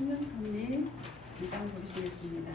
청년 찬미 2장 부르시겠습니다.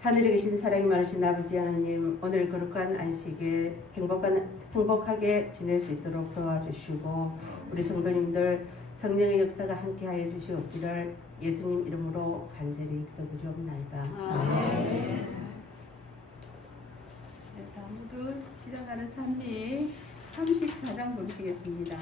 하늘에 계신 사랑이 많으신 아버지 하나님, 오늘 거룩한 안식일 행복하게 지낼 수 있도록 도와주시고 우리 성도님들 성령의 역사가 함께하여 주시옵기를 예수님 이름으로 간절히 기도드리옵나이다. 네, 다음으로 시작하는 찬미 34장 부르시겠습니다.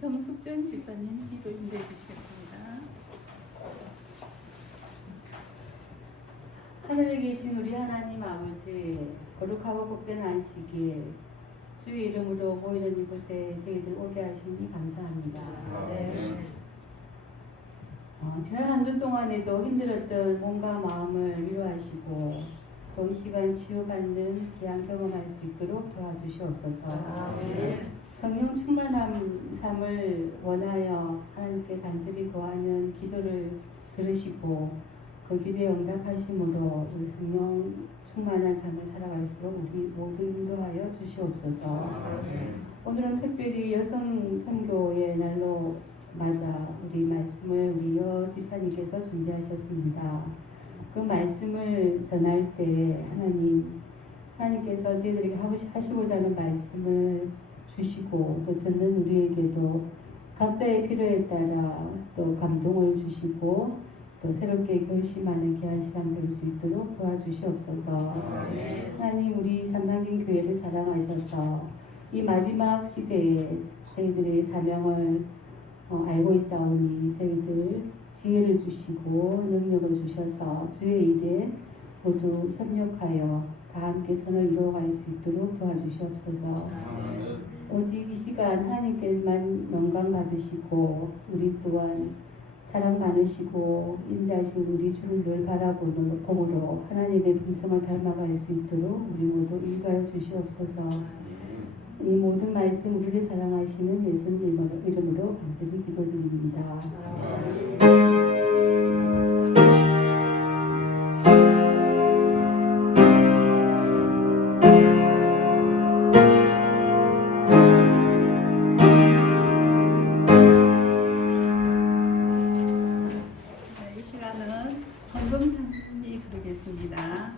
정숙전 지사님 기도 인도해 주시겠습니다. 하늘에 계신 우리 하나님 아버지, 거룩하고 복된 안식일 주의 이름으로 모이는 이곳에 저희들 오게 하시니 감사합니다. 네. 지난 한 주 동안에도 힘들었던 몸과 마음을 위로하시고 또 이 시간 치유받는 귀한 경험할 수 있도록 도와주시옵소서. 성령 충만한 삶을 원하여 하나님께 간절히 구하는 기도를 들으시고 그 기도에 응답하심으로 우리 성령 충만한 삶을 살아갈 수 있도록 우리 모두 인도하여 주시옵소서. 오늘은 특별히 여성 선교의 날로 맞아 우리 말씀을 우리 여 집사님께서 준비하셨습니다. 그 말씀을 전할 때 하나님 하나님께서 저희들에게 하시고자 하는 말씀을 주시고 또 듣는 우리에게도 각자의 필요에 따라 또 감동을 주시고 또 새롭게 결심하는 귀한 시간 될 수 있도록 도와주시옵소서. 하나님, 우리 삼당진 교회를 사랑하셔서 이 마지막 시대에 저희들의 사명을 알고 있사오니 저희들 지혜를 주시고 능력을 주셔서 주의 일에 모두 협력하여 다 함께 선을 이루어갈 수 있도록 도와주시옵소서. 오직 이 시간 하나님께만 영광 받으시고 우리 또한 사랑 많으시고 인자하신 우리 주를 늘 바라보는 공으로 하나님의 품성을 닮아갈 수 있도록 우리 모두 인도하여 주시옵소서. 이 모든 말씀 우리를 사랑하시는 예수님 이름으로 간절히 기도드립니다. 이 시간은 헌금 찬미 부르겠습니다.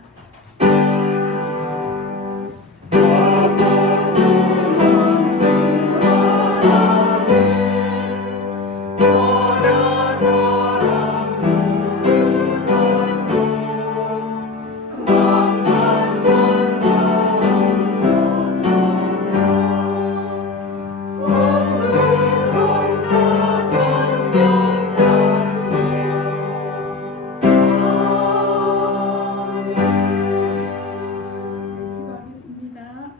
기도하겠습니다.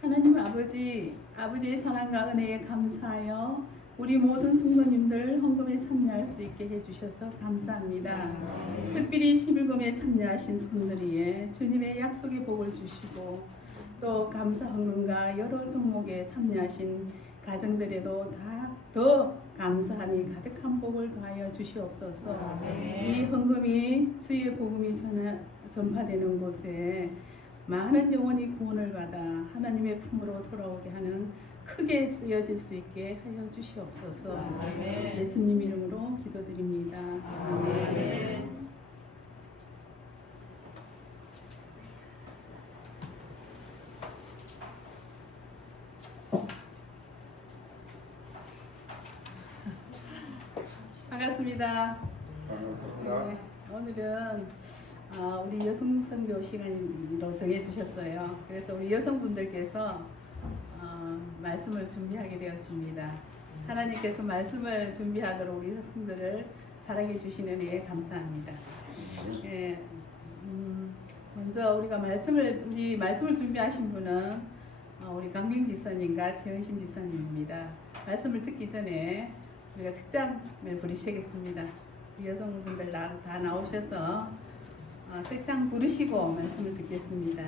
하나님 아버지의 사랑과 은혜에 감사하여 우리 모든 성도님들 헌금에 참여할 수 있게 해주셔서 감사합니다. 특별히 11금에 참여하신 성도들이에 주님의 약속의 복을 주시고 또 감사 헌금과 여러 종목에 참여하신 가정들에도 다 더 감사함이 가득한 복을 더하여 주시옵소서. 이 헌금이 주의 복음이 전파되는 곳에 많은 영혼이 구원을 받아 하나님의 품으로 돌아오게 하는 크게 쓰여질 수 있게 하여 주시옵소서. 예수님 이름으로 기도드립니다. 아멘. 반갑습니다. 네, 오늘은 우리 여성 선교 시간으로 정해주셨어요. 그래서 우리 여성분들께서 말씀을 준비하게 되었습니다. 하나님께서 말씀을 준비하도록 우리 여성들을 사랑해 주시는 은혜에 감사합니다. 예, 먼저 우리 말씀을 준비하신 분은 우리 강빙 지사님과 최은신 지사님입니다. 말씀을 듣기 전에 우리가 특장을 부르시겠습니다. 우리 여성분들 다 나오셔서 특장 부르시고 말씀을 듣겠습니다.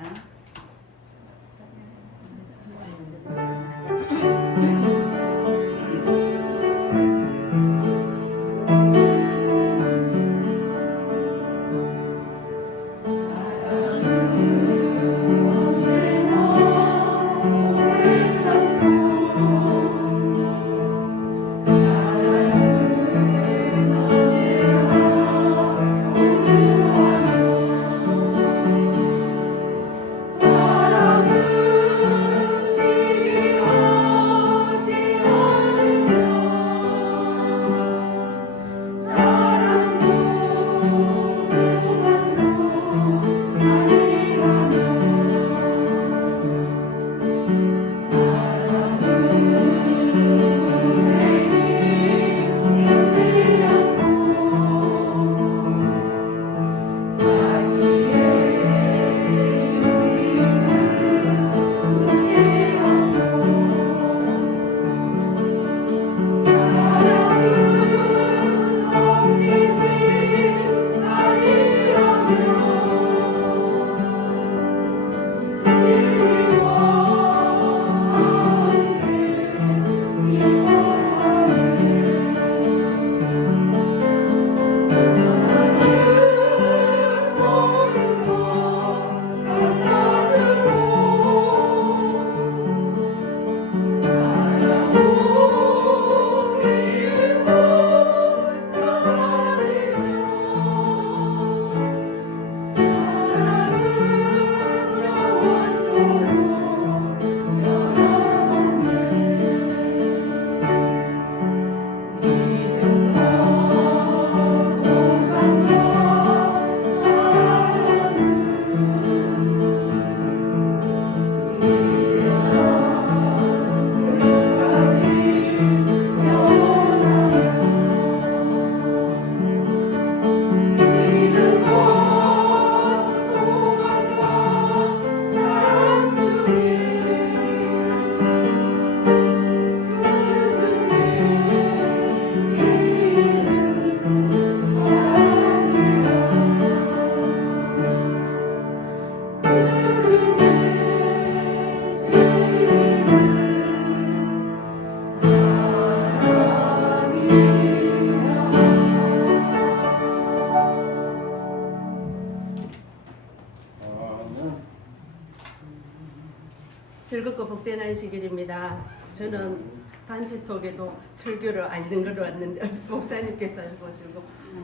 기쁘고 복된 안식일입니다. 저는 단체톡에도 설교를 알리는 걸로 왔는데 어제 목사님께서 읽어주고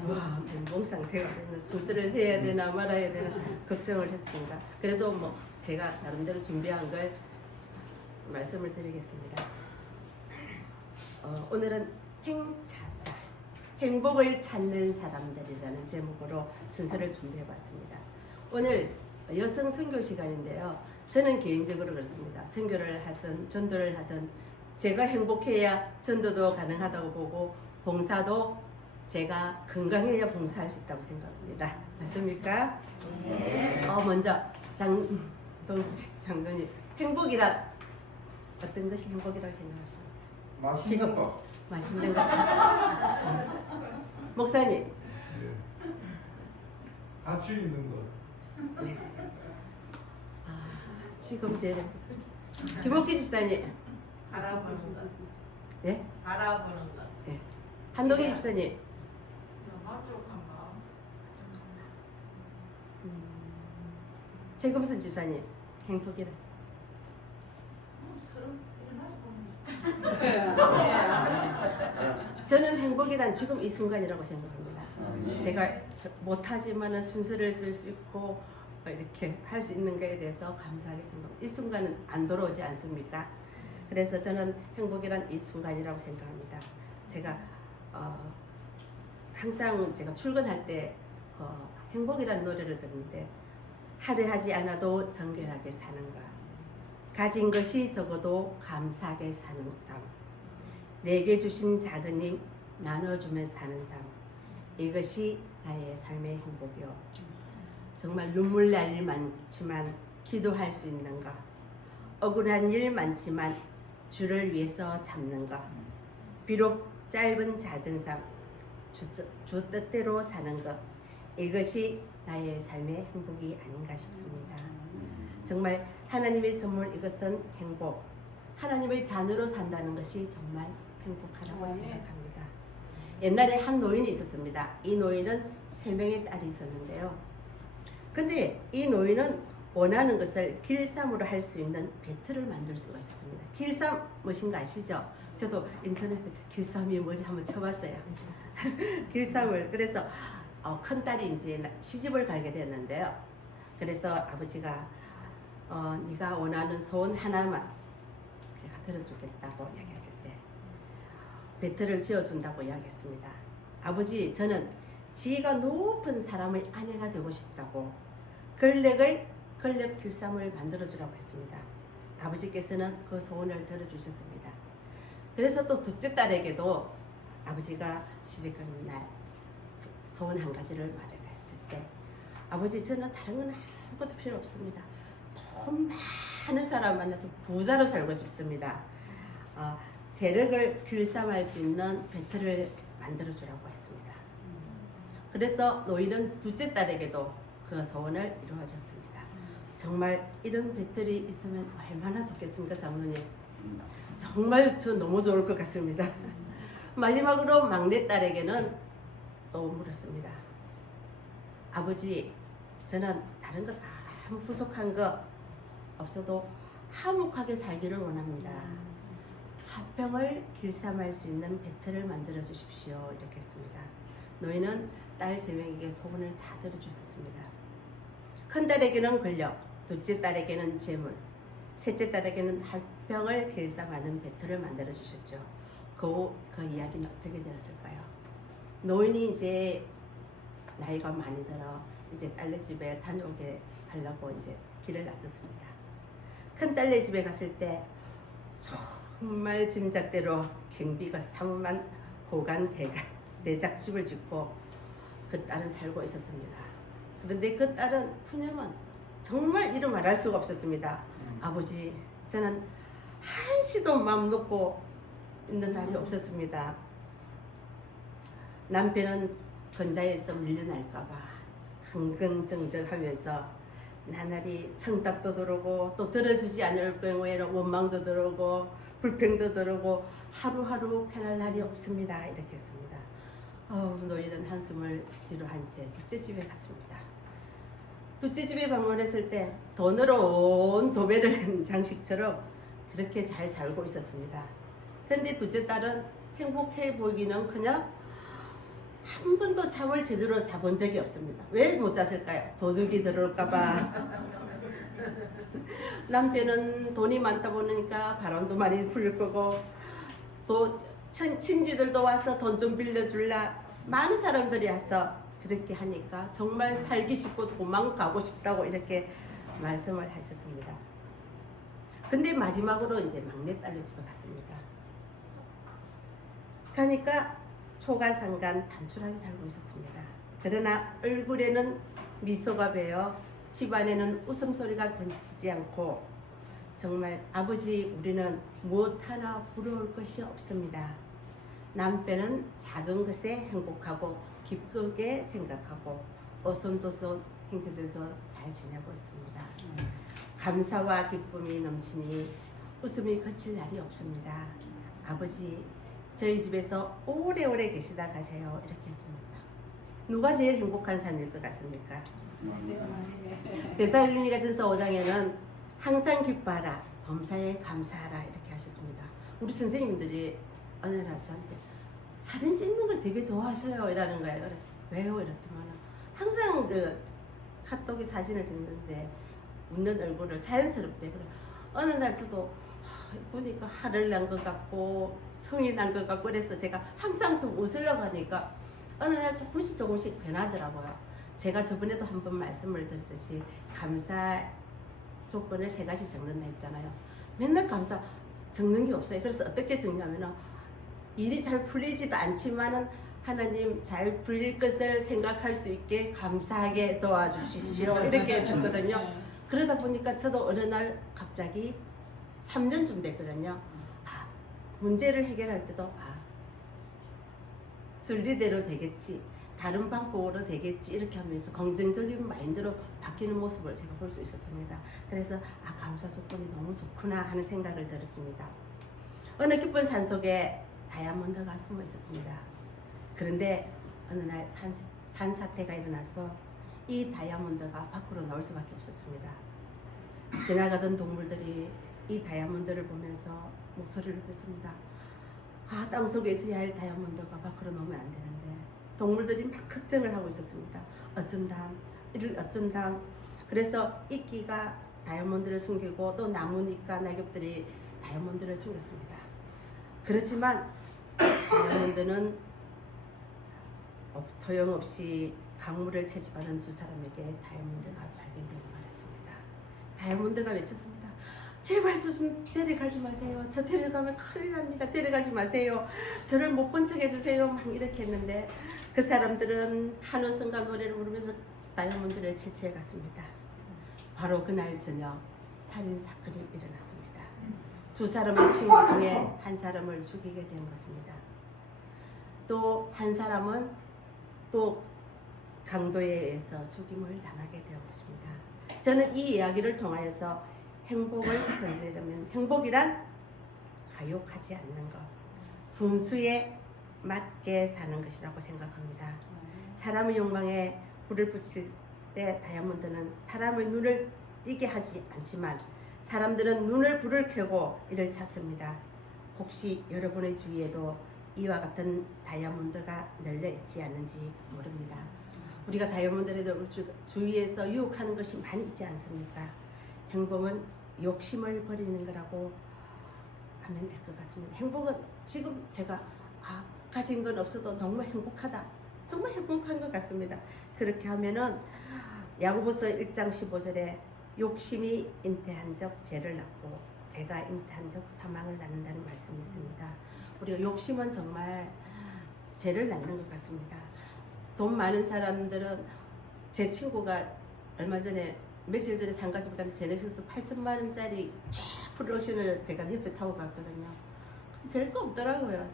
와 멘붕 상태가 되는 수술을 해야 되나 말아야 되나 걱정을 했습니다. 그래도 뭐 제가 나름대로 준비한 걸 말씀을 드리겠습니다. 오늘은 행차사 행복을 찾는 사람들이라는 제목으로 순서를 준비해봤습니다. 오늘 여성 선교 시간인데요. 저는 개인적으로 그렇습니다. 선교를 하든 전도를 하든 제가 행복해야 전도도 가능하다고 보고 봉사도 제가 건강해야 봉사할 수 있다고 생각합니다. 맞습니까? 네. 먼저 장로님 행복이란 어떤 것이 행복이라고 생각하십니까? 맛있는 거. 맛있는 것. 목사님. 가치 있는 거. 지금 제일 김옥기 집사님. 바라보는 것. 예? 바라보는 것. 예. 한동희 집사님. 만족한 마음. 최금순 집사님. 행복이란. 저는 행복이란 지금 이 순간이라고 생각합니다. 제가 못하지만 순서를 쓸 수 있고 이렇게 할 수 있는 것에 대해서 감사하게 생각합니다. 이 순간은 안 돌아오지 않습니까? 그래서 저는 행복이란 이 순간이라고 생각합니다. 제가 항상 제가 출근할 때 행복이란 노래를 듣는데 할애하지 않아도 정결하게 사는 것, 가진 것이 적어도 감사하게 사는 삶, 내게 주신 작은 힘 나눠주며 사는 삶, 이것이 나의 삶의 행복이요. 정말 눈물 날 일 많지만 기도할 수 있는 것, 억울한 일 많지만 주를 위해서 참는 것, 비록 짧은 작은 삶, 주 뜻대로 사는 것, 이것이 나의 삶의 행복이 아닌가 싶습니다. 정말 하나님의 선물, 이것은 행복, 하나님의 자녀로 산다는 것이 정말 행복하다고 생각합니다. 옛날에 한 노인이 있었습니다. 이 노인은 3명의 딸이 있었는데요. 근데 이 노인은 원하는 것을 길쌈으로 할 수 있는 배틀을 만들 수가 있었습니다. 길쌈 무엇인가 아시죠? 저도 인터넷에 길쌈이 뭐지 한번 쳐봤어요. 길쌈을. 그래서 큰 딸이 이제 시집을 가게 됐는데요. 그래서 아버지가 네가 원하는 소원 하나만 내가 들어주겠다고 이야기했을 때 배틀을 지어준다고 이야기했습니다. 아버지, 저는 지위가 높은 사람의 아내가 되고 싶다고 권력 길쌈을 만들어주라고 했습니다. 아버지께서는 그 소원을 들어주셨습니다. 그래서 또 둘째 딸에게도 아버지가 시집가는 날 소원 한 가지를 말했을 때 아버지, 저는 다른 건 아무것도 필요 없습니다. 돈 많은 사람 만나서 부자로 살고 싶습니다. 재력을 길쌈할 수 있는 배틀을 만들어주라고 했습니다. 그래서 노인은 둘째 딸에게도 그 소원을 이루어졌습니다. 정말 이런 배틀이 있으면 얼마나 좋겠습니까, 장로님? 정말 저 너무 좋을 것 같습니다. 마지막으로 막내 딸에게는 또 물었습니다. 아버지, 저는 다른 것 아무 부족한 거 없어도 화목하게 살기를 원합니다. 화평을 길쌈할 수 있는 배틀을 만들어 주십시오. 이렇게 했습니다. 노인은 딸 3명에게 소원을 다 들어주셨습니다. 큰 딸에게는 권력, 둘째 딸에게는 재물, 셋째 딸에게는 화평을 길쌈하는 배틀을 만들어 주셨죠. 그 이야기는 어떻게 되었을까요? 노인이 이제 나이가 많이 들어 이제 딸네 집에 다녀오게 하려고 이제 길을 나섰습니다. 큰 딸네 집에 갔을 때 정말 짐작대로 경비가 삼만 고간 대작집을 짓고 그 딸은 살고 있었습니다. 그런데 그 딸은 푸념은 정말 이루 말할 수가 없었습니다. 아버지, 저는 한시도 마음 놓고 있는 날이 없었습니다. 남편은 건자에서 밀려날까봐 흥긍정정하면서 나날이 청탁도 들어오고 또 들어주지 않을 경우에는 원망도 들어오고 불평도 들어오고 하루하루 편할 날이 없습니다. 이렇게 했습니다. 노인은 한숨을 뒤로 한 채 둘째 집에 갔습니다. 둘째 집에 방문했을 때 돈으로 온 도배를 한 장식처럼 그렇게 잘 살고 있었습니다. 근데 둘째 딸은 행복해 보이기는 그냥 한 번도 잠을 제대로 자본 적이 없습니다. 왜 못 잤을까요? 도둑이 들어올까봐. 남편은 돈이 많다 보니까 바람도 많이 불릴 거고, 또 친지들도 와서 돈 좀 빌려줄라, 많은 사람들이 와서 그렇게 하니까 정말 살기 싶고 도망가고 싶다고 이렇게 말씀을 하셨습니다. 근데 마지막으로 이제 막내딸네 집에 갔습니다. 가니까 초가상간 단출하게 살고 있었습니다. 그러나 얼굴에는 미소가 배어 집안에는 웃음소리가 끊이지 않고, 정말 아버지 우리는 무엇 하나 부러울 것이 없습니다. 남편은 작은 것에 행복하고 기쁘게 생각하고 오손도손 형제들도 잘 지내고 있습니다. 감사와 기쁨이 넘치니 웃음이 그칠 날이 없습니다. 아버지 저희 집에서 오래오래 계시다 가세요. 이렇게 했습니다. 누가 제일 행복한 삶일 것 같습니까? 데살로니가 전서 5장에는 항상 기뻐하라, 범사에 감사하라 이렇게 하셨습니다. 우리 선생님들이 어느 날 저한테 사진 찍는 걸 되게 좋아하셔요 이라는 거예요. 그래, 왜요? 이랬더니 항상 그 카톡에 사진을 찍는데 웃는 얼굴을 자연스럽게, 그래 어느 날 저도 보니까 하를 난 것 같고 성이 난 것 같고 그래서 제가 항상 좀 웃으려고 하니까 어느 날 조금씩 변하더라고요. 제가 저번에도 한번 말씀을 드렸듯이 감사 조건을 3가지 적는다 했잖아요. 맨날 감사 적는 게 없어요. 그래서 어떻게 적냐면은 일이 잘 풀리지도 않지만은 하나님 잘 풀릴 것을 생각할 수 있게 감사하게 도와주십시오 이렇게 적거든요. 그러다 보니까 저도 어느 날 갑자기 3년쯤 됐거든요. 문제를 해결할 때도 순리대로 되겠지, 다른 방법으로 되겠지 이렇게 하면서 긍정적인 마인드로 바뀌는 모습을 제가 볼 수 있었습니다. 그래서 감사 조건이 너무 좋구나 하는 생각을 들었습니다. 어느 깊은 산속에 다이아몬드가 숨어 있었습니다. 그런데 어느 날 산사태가 일어나서 이 다이아몬드가 밖으로 나올 수밖에 없었습니다. 지나가던 동물들이 이 다이아몬드를 보면서 목소리를 뺐습니다. 땅속에 있어야 할 다이아몬드가 밖으로 나오면 안 되는데, 동물들이 막 걱정을 하고 있었습니다. 어쩐다. 그래서 이끼가 다이아몬드를 숨기고 또 나무니까 낙엽들이 다이아몬드를 숨겼습니다. 그렇지만 다이아몬드는 소용없이 강물을 채집하는 2사람에게 다이아몬드가 발견되고 말았습니다. 다이아몬드가 외쳤습니다. 제발 좀 데려가지 마세요. 저 데려가면 큰일 납니다. 데려가지 마세요. 저를 못 본 척 해주세요. 막 이렇게 했는데 그 사람들은 한우성과 노래를 부르면서 다이아몬드를 채취해 갔습니다. 바로 그날 저녁 살인사건이 일어났습니다. 2사람의 친구 중에 한 사람을 죽이게 된 것입니다. 또 한 사람은 또 강도에 의해서 죽임을 당하게 된 것입니다. 저는 이 이야기를 통하여서 행복을 설레려면 행복이란 가욕하지 않는 것, 분수에 맞게 사는 것이라고 생각합니다. 사람의 욕망에 불을 붙일 때 다이아몬드는 사람의 눈을 띄게 하지 않지만 사람들은 눈을 불을 켜고 이를 찾습니다. 혹시 여러분의 주위에도 이와 같은 다이아몬드가 널려 있지 않는지 모릅니다. 우리가 다이아몬드를 주위에서 유혹하는 것이 많이 있지 않습니까? 행복은 욕심을 버리는 거라고 하면 될 것 같습니다. 행복은 지금 제가 가진 건 없어도 정말 행복하다, 정말 행복한 것 같습니다. 그렇게 하면은 야고보서 1장 15절에 욕심이 잉태한 적 죄를 낳고 죄가 잉태한 적 사망을 낳는다는 말씀이 있습니다. 우리가 욕심은 정말 죄를 낳는 것 같습니다. 돈 많은 사람들은, 제 친구가 얼마 전에 며칠 전에 상가집 가서 제네시스 8천만 원짜리 쫙 프로모션을 제가 옆에 타고 갔거든요. 별거 없더라고요.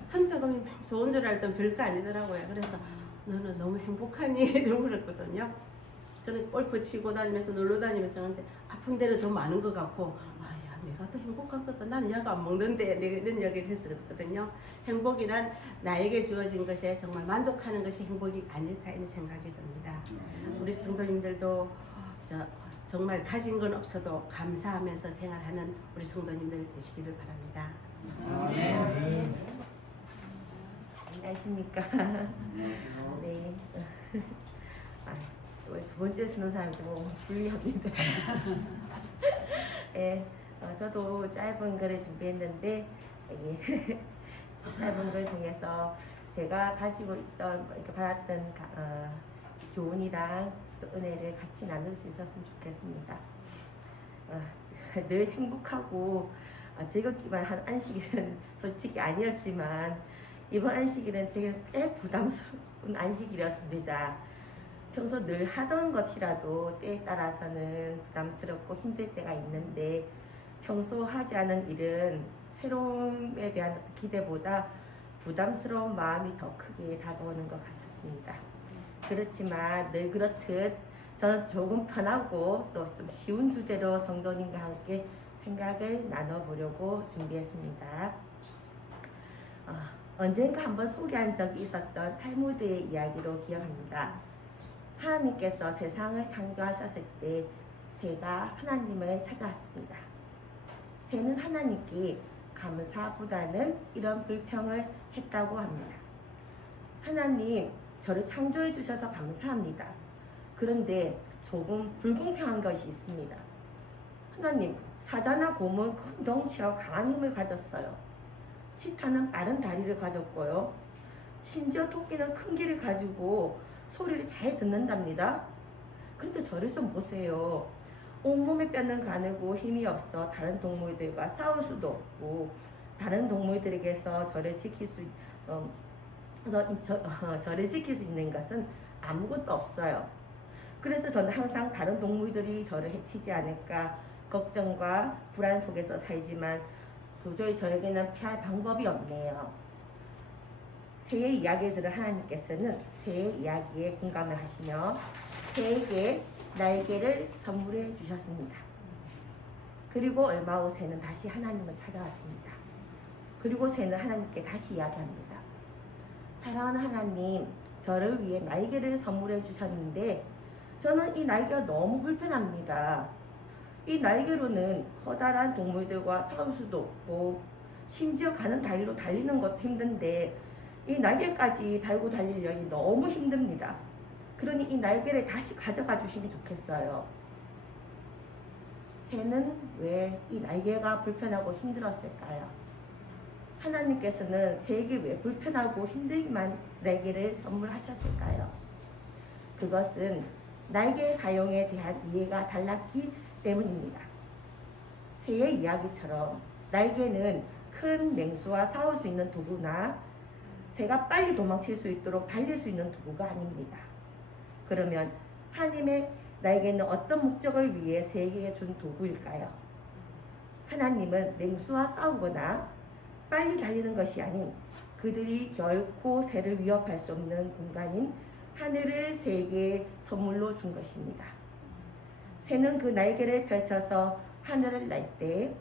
선차동이 좋은 줄 알던 별거 아니더라고요. 그래서 너는 너무 행복하니? 이러고 물었거든요. 저는 골프 치고 다니면서 놀러 다니면서 하는데 아픈 데는 더 많은 것 같고, 야, 내가 더 행복하거든. 나는 약 안 먹는데. 내가 이런 이야기를 했었거든요. 행복이란 나에게 주어진 것에 정말 만족하는 것이 행복이 아닐까 이런 생각이 듭니다. 우리 성도님들도 정말 가진 건 없어도 감사하면서 생활하는 우리 성도님들 되시기를 바랍니다. 안녕하십니까. 네. 두 번째 쓰는 사람도 뭐 불리합니다. 네, 저도 짧은 글을 준비했는데 짧은 글 통해서 제가 가지고 있던 이렇게 받았던 교훈이랑 또 은혜를 같이 나눌 수 있었으면 좋겠습니다. 늘 행복하고 즐겁기만 한 안식일은 솔직히 아니었지만 이번 안식일은 제게 꽤 부담스러운 안식일이었습니다. 평소 늘 하던 것이라도 때에 따라서는 부담스럽고 힘들 때가 있는데 평소 하지 않은 일은 새로움에 대한 기대보다 부담스러운 마음이 더 크게 다가오는 것 같았습니다. 그렇지만 늘 그렇듯 저는 조금 편하고 또 좀 쉬운 주제로 성도님과 함께 생각을 나눠보려고 준비했습니다. 언젠가 한번 소개한 적이 있었던 탈무드의 이야기로 기억합니다. 하나님께서 세상을 창조하셨을 때 새가 하나님을 찾아왔습니다. 새는 하나님께 감사보다는 이런 불평을 했다고 합니다. 하나님, 저를 창조해 주셔서 감사합니다. 그런데 조금 불공평한 것이 있습니다. 하나님, 사자나 곰은 큰 덩치와 강한 힘을 가졌어요. 치타는 빠른 다리를 가졌고요. 심지어 토끼는 큰 귀를 가지고 소리를 잘 듣는답니다. 근데 저를 좀 보세요. 온몸에 뼈는 가늘고 힘이 없어 다른 동물들과 싸울 수도 없고 다른 동물들에게서 저를 지킬 수 있는 것은 아무것도 없어요. 그래서 저는 항상 다른 동물들이 저를 해치지 않을까 걱정과 불안 속에서 살지만 도저히 저에게는 피할 방법이 없네요. 새의 이야기를 들은 하나님께서는 새의 이야기에 공감을 하시며 새에게 날개를 선물해 주셨습니다. 그리고 얼마 후 새는 다시 하나님을 찾아왔습니다. 그리고 새는 하나님께 다시 이야기합니다. 사랑하는 하나님, 저를 위해 날개를 선물해 주셨는데 저는 이 날개가 너무 불편합니다. 이 날개로는 커다란 동물들과 싸울 수도 없고 심지어 가는 다리로 달리는 것도 힘든데 이 날개까지 달고 달리려니 너무 힘듭니다. 그러니 이 날개를 다시 가져가 주시면 좋겠어요. 새는 왜 이 날개가 불편하고 힘들었을까요? 하나님께서는 새에게 왜 불편하고 힘들기만 날개를 선물하셨을까요? 그것은 날개 사용에 대한 이해가 달랐기 때문입니다. 새의 이야기처럼 날개는 큰 맹수와 싸울 수 있는 도구나 새가 빨리 도망칠 수 있도록 달릴 수 있는 도구가 아닙니다. 그러면 하나님의 날개는 어떤 목적을 위해 새에게 준 도구일까요? 하나님은 맹수와 싸우거나 빨리 달리는 것이 아닌 그들이 결코 새를 위협할 수 없는 공간인 하늘을 새에게 선물로 준 것입니다. 새는 그 날개를 펼쳐서 하늘을 날 때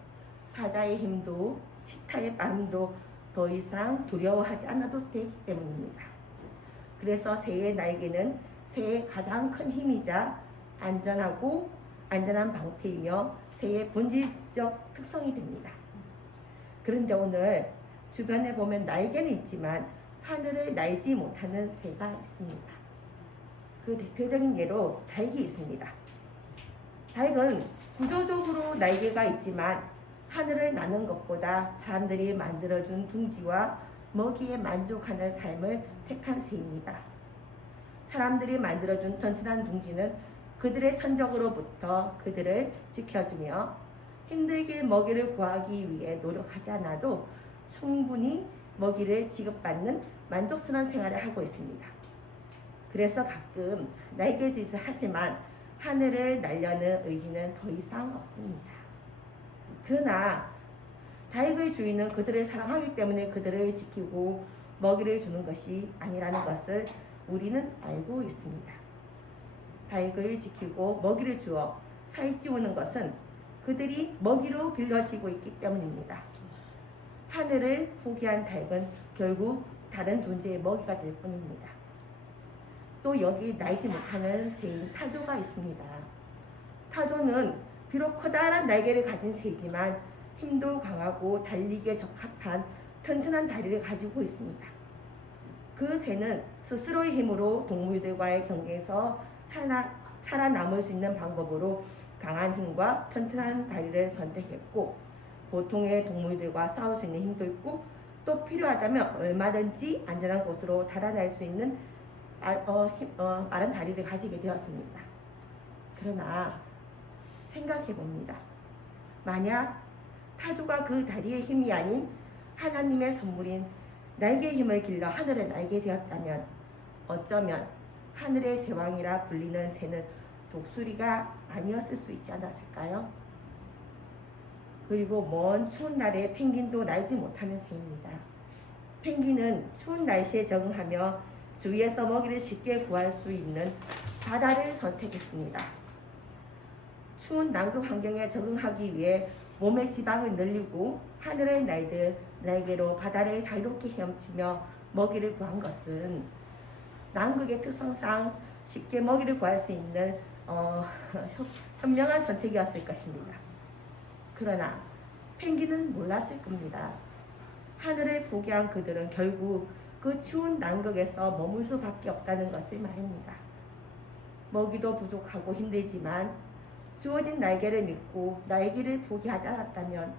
사자의 힘도 치타의 빠름도 더 이상 두려워하지 않아도 되기 때문입니다. 그래서 새의 날개는 새의 가장 큰 힘이자 안전한 방패이며 새의 본질적 특성이 됩니다. 그런데 오늘 주변에 보면 날개는 있지만 하늘을 날지 못하는 새가 있습니다. 그 대표적인 예로 닭이 있습니다. 닭은 구조적으로 날개가 있지만 하늘을 나는 것보다 사람들이 만들어준 둥지와 먹이에 만족하는 삶을 택한 새입니다. 사람들이 만들어준 튼튼한 둥지는 그들의 천적으로부터 그들을 지켜주며 힘들게 먹이를 구하기 위해 노력하지 않아도 충분히 먹이를 지급받는 만족스러운 생활을 하고 있습니다. 그래서 가끔 날개짓을 하지만 하늘을 날려는 의지는 더 이상 없습니다. 그러나 닭의 주인은 그들을 사랑하기 때문에 그들을 지키고 먹이를 주는 것이 아니라는 것을 우리는 알고 있습니다. 닭을 지키고 먹이를 주어 살찌우는 것은 그들이 먹이로 길러지고 있기 때문입니다. 하늘을 포기한 닭은 결국 다른 존재의 먹이가 될 뿐입니다. 또 여기 날지 못하는 새인 타조가 있습니다. 타조는 비록 커다란 날개를 가진 새이지만 힘도 강하고 달리기에 적합한 튼튼한 다리를 가지고 있습니다. 그 새는 스스로의 힘으로 동물들과의 경계에서 살아남을 수 있는 방법으로 강한 힘과 튼튼한 다리를 선택했고, 보통의 동물들과 싸울 수 있는 힘도 있고, 또 필요하다면 얼마든지 안전한 곳으로 달아날 수 있는 마른 다리를 가지게 되었습니다. 그러나 생각해 봅니다. 만약 타조가 그 다리의 힘이 아닌 하나님의 선물인 날개의 힘을 길러 하늘에 날게 되었다면 어쩌면 하늘의 제왕이라 불리는 새는 독수리가 아니었을 수 있지 않았을까요? 그리고 먼 추운 날에 펭귄도 날지 못하는 새입니다. 펭귄은 추운 날씨에 적응하며 주위에서 먹이를 쉽게 구할 수 있는 바다를 선택했습니다. 추운 남극 환경에 적응하기 위해 몸의 지방을 늘리고 하늘을 날듯 날개로 바다를 자유롭게 헤엄치며 먹이를 구한 것은 남극의 특성상 쉽게 먹이를 구할 수 있는 현명한 선택이었을 것입니다. 그러나 펭귄은 몰랐을 겁니다. 하늘을 포기한 그들은 결국 그 추운 남극에서 머물 수밖에 없다는 것을 말입니다. 먹이도 부족하고 힘들지만 주어진 날개를 믿고 날개를 포기하지 않았다면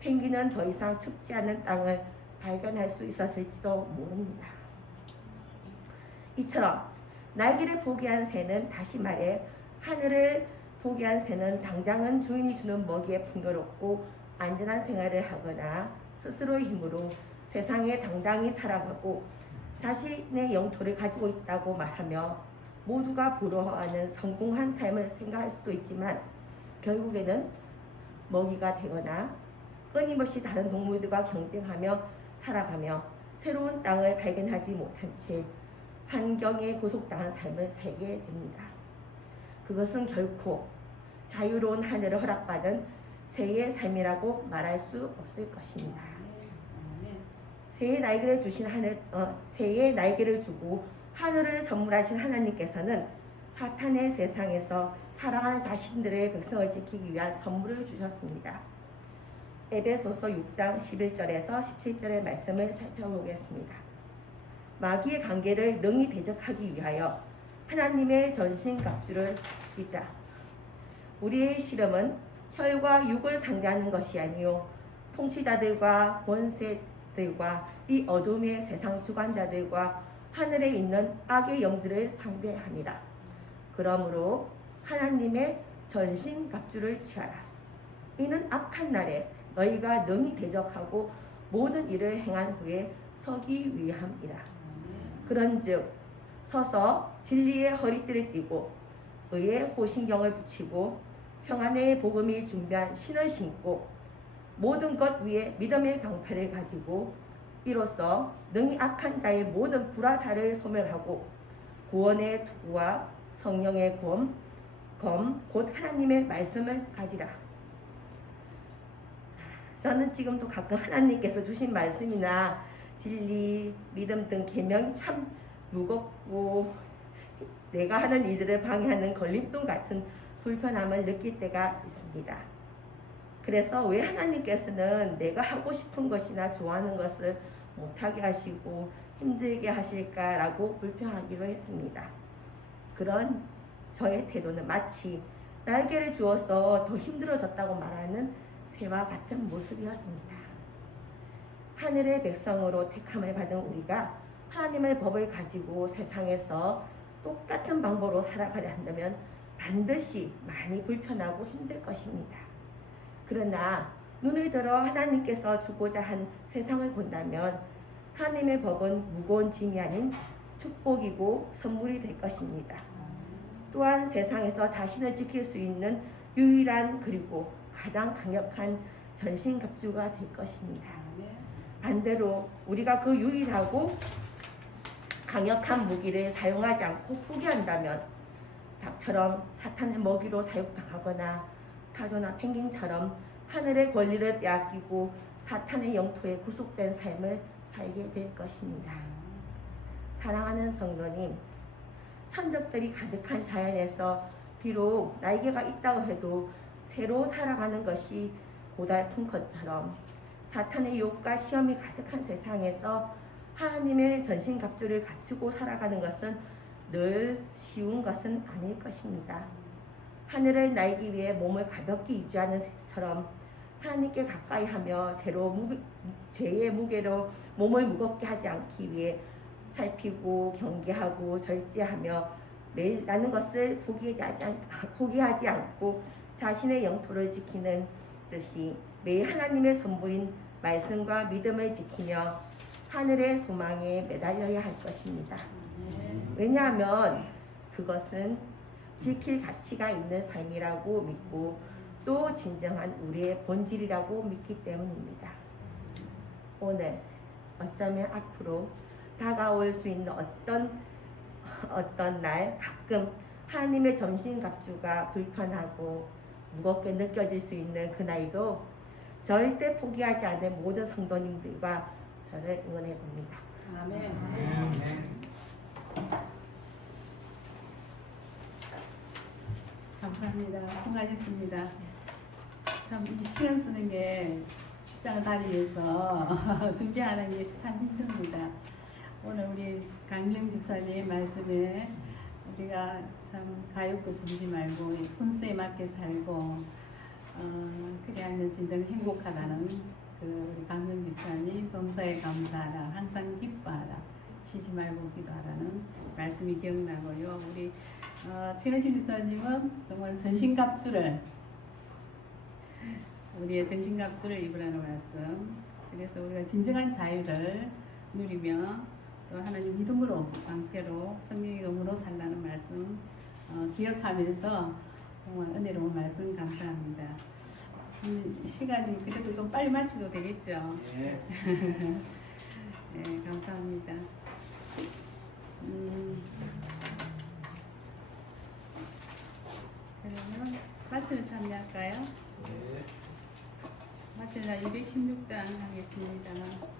펭귄은 더 이상 춥지 않은 땅을 발견할 수 있었을지도 모릅니다. 이처럼 날개를 포기한 새는, 다시 말해 하늘을 포기한 새는 당장은 주인이 주는 먹이에 풍요롭고 안전한 생활을 하거나 스스로의 힘으로 세상에 당당히 살아가고 자신의 영토를 가지고 있다고 말하며 모두가 부러워하는 성공한 삶을 생각할 수도 있지만, 결국에는 먹이가 되거나 끊임없이 다른 동물들과 경쟁하며 살아가며 새로운 땅을 발견하지 못한 채 환경에 구속당한 삶을 살게 됩니다. 그것은 결코 자유로운 하늘을 허락받은 새의 삶이라고 말할 수 없을 것입니다. 새의 날개를 주고 하늘을 선물하신 하나님께서는 사탄의 세상에서 살아가는 자신들의 백성을 지키기 위한 선물을 주셨습니다. 에베소서 6장 11절에서 17절의 말씀을 살펴보겠습니다. 마귀의 관계를 능히 대적하기 위하여 하나님의 전신갑주를 입다. 우리의 실험은 혈과 육을 상대하는 것이 아니요 통치자들과 권세들과 이 어둠의 세상 주관자들과 하늘에 있는 악의 영들을 상대합니다. 그러므로 하나님의 전신갑주를 취하라. 이는 악한 날에 너희가 능히 대적하고 모든 일을 행한 후에 서기 위함이라. 그런즉 서서 진리의 허리띠를 띠고 의의 호신경을 붙이고 평안의 복음이 준비한 신을 신고 모든 것 위에 믿음의 방패를 가지고 이로써 능히 악한 자의 모든 불화살을 소멸하고 구원의 도구와 성령의 검 곧 하나님의 말씀을 가지라. 저는 지금도 가끔 하나님께서 주신 말씀이나 진리, 믿음 등 계명이 참 무겁고 내가 하는 일들을 방해하는 걸림돌 같은 불편함을 느낄 때가 있습니다. 그래서 왜 하나님께서는 내가 하고 싶은 것이나 좋아하는 것을 못하게 하시고 힘들게 하실까라고 불평하기도 했습니다. 그런 저의 태도는 마치 날개를 주어서 더 힘들어졌다고 말하는 새와 같은 모습이었습니다. 하늘의 백성으로 택함을 받은 우리가 하나님의 법을 가지고 세상에서 똑같은 방법으로 살아가려 한다면 반드시 많이 불편하고 힘들 것입니다. 그러나 눈을 들어 하나님께서 주고자 한 세상을 본다면 하나님의 법은 무거운 짐이 아닌 축복이고 선물이 될 것입니다. 또한 세상에서 자신을 지킬 수 있는 유일한 그리고 가장 강력한 전신갑주가 될 것입니다. 반대로 우리가 그 유일하고 강력한 무기를 사용하지 않고 포기한다면 닭처럼 사탄의 먹이로 사육당하거나 타조나 펭귄처럼 하늘의 권리를 빼앗기고 사탄의 영토에 구속된 삶을 살게 될 것입니다. 사랑하는 성도님, 천적들이 가득한 자연에서 비록 날개가 있다고 해도 새로 살아가는 것이 고달픈 것처럼 사탄의 유혹과 시험이 가득한 세상에서 하나님의 전신갑주를 갖추고 살아가는 것은 늘 쉬운 것은 아닐 것입니다. 하늘을 날기 위해 몸을 가볍게 유지하는 새처럼 하나님께 가까이 하며 죄의 무게로 몸을 무겁게 하지 않기 위해 살피고 경계하고 절제하며 매일 나는 것을 포기하지 않고 자신의 영토를 지키는 듯이 매일 하나님의 선보인 말씀과 믿음을 지키며 하늘의 소망에 매달려야 할 것입니다. 왜냐하면 그것은 지킬 가치가 있는 삶이라고 믿고 또 진정한 우리의 본질이라고 믿기 때문입니다. 오늘 어쩌면 앞으로 다가올 수 있는 어떤 날 가끔 하나님의 전신갑주가 불편하고 무겁게 느껴질 수 있는 그 날도 절대 포기하지 않는 모든 성도님들과 저를 응원해 봅니다. 아멘. 감사합니다. 수고하셨습니다. 참 이 시간 쓰는 게 직장을 다니면서 준비하는 게 참 힘듭니다. 오늘 우리 강경 집사님 말씀에 우리가 참 가욕도 부리지 말고 분수에 맞게 살고 그래야면 진정 행복하다는 그 우리 강경 집사님 범사에 감사하라 항상 기뻐하라 쉬지 말고 기도하라는 말씀이 기억나고요. 우리 최은실 집사님은 정말 전신갑주를 우리의 전신갑주를 입으라는 말씀. 그래서 우리가 진정한 자유를 누리며 또 하나님 믿음으로 방패로 성령의 검으로 살라는 말씀 기억하면서 정말 은혜로운 말씀 감사합니다. 시간이 그래도 좀 빨리 마치도 되겠죠? 네. 네, 감사합니다. 그러면 마치는 참여할까요? 네. 마치는 216장 하겠습니다. 나는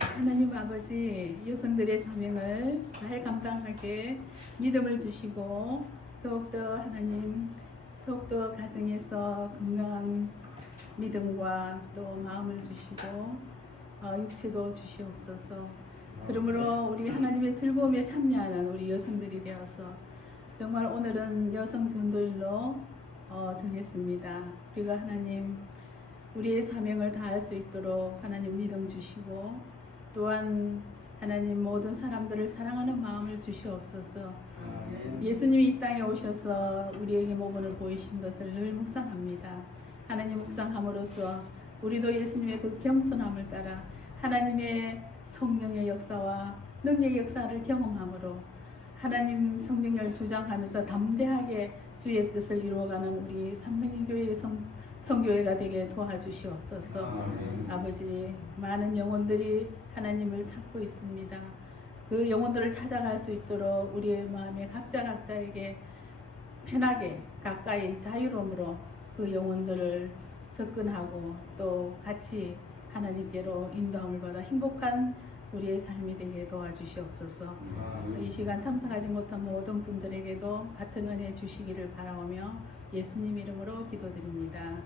하나님 아버지 여성들의 사명을 잘 감당하게 믿음을 주시고 더욱더 하나님 더욱더 가정에서 건강한 믿음과 또 마음을 주시고 육체도 주시옵소서. 그러므로 우리 하나님의 즐거움에 참여하는 우리 여성들이 되어서 정말 오늘은 여성 전도일로 정했습니다. 우리가 하나님 우리의 사명을 다할 수 있도록 하나님 믿음 주시고 또한 하나님 모든 사람들을 사랑하는 마음을 주시옵소서. 예수님이 이 땅에 오셔서 우리에게 모범을 보이신 것을 늘 묵상합니다. 하나님 묵상함으로써 우리도 예수님의 그 겸손함을 따라 하나님의 성령의 역사와 능력의 역사를 경험함으로 하나님 성령을 주장하면서 담대하게 주의 뜻을 이루어가는 우리 삼성교회의 성교회가 되게 도와주시옵소서. 아버지 많은 영혼들이 하나님을 찾고 있습니다. 그 영혼들을 찾아갈 수 있도록 우리의 마음에 각자에게 편하게 가까이 자유로움으로 그 영혼들을 접근하고 또 같이 하나님께로 인도함을 받아 행복한 우리의 삶이 되게 도와주시옵소서. 이 시간 참석하지 못한 모든 분들에게도 같은 은혜 주시기를 바라오며 예수님 이름으로 기도드립니다.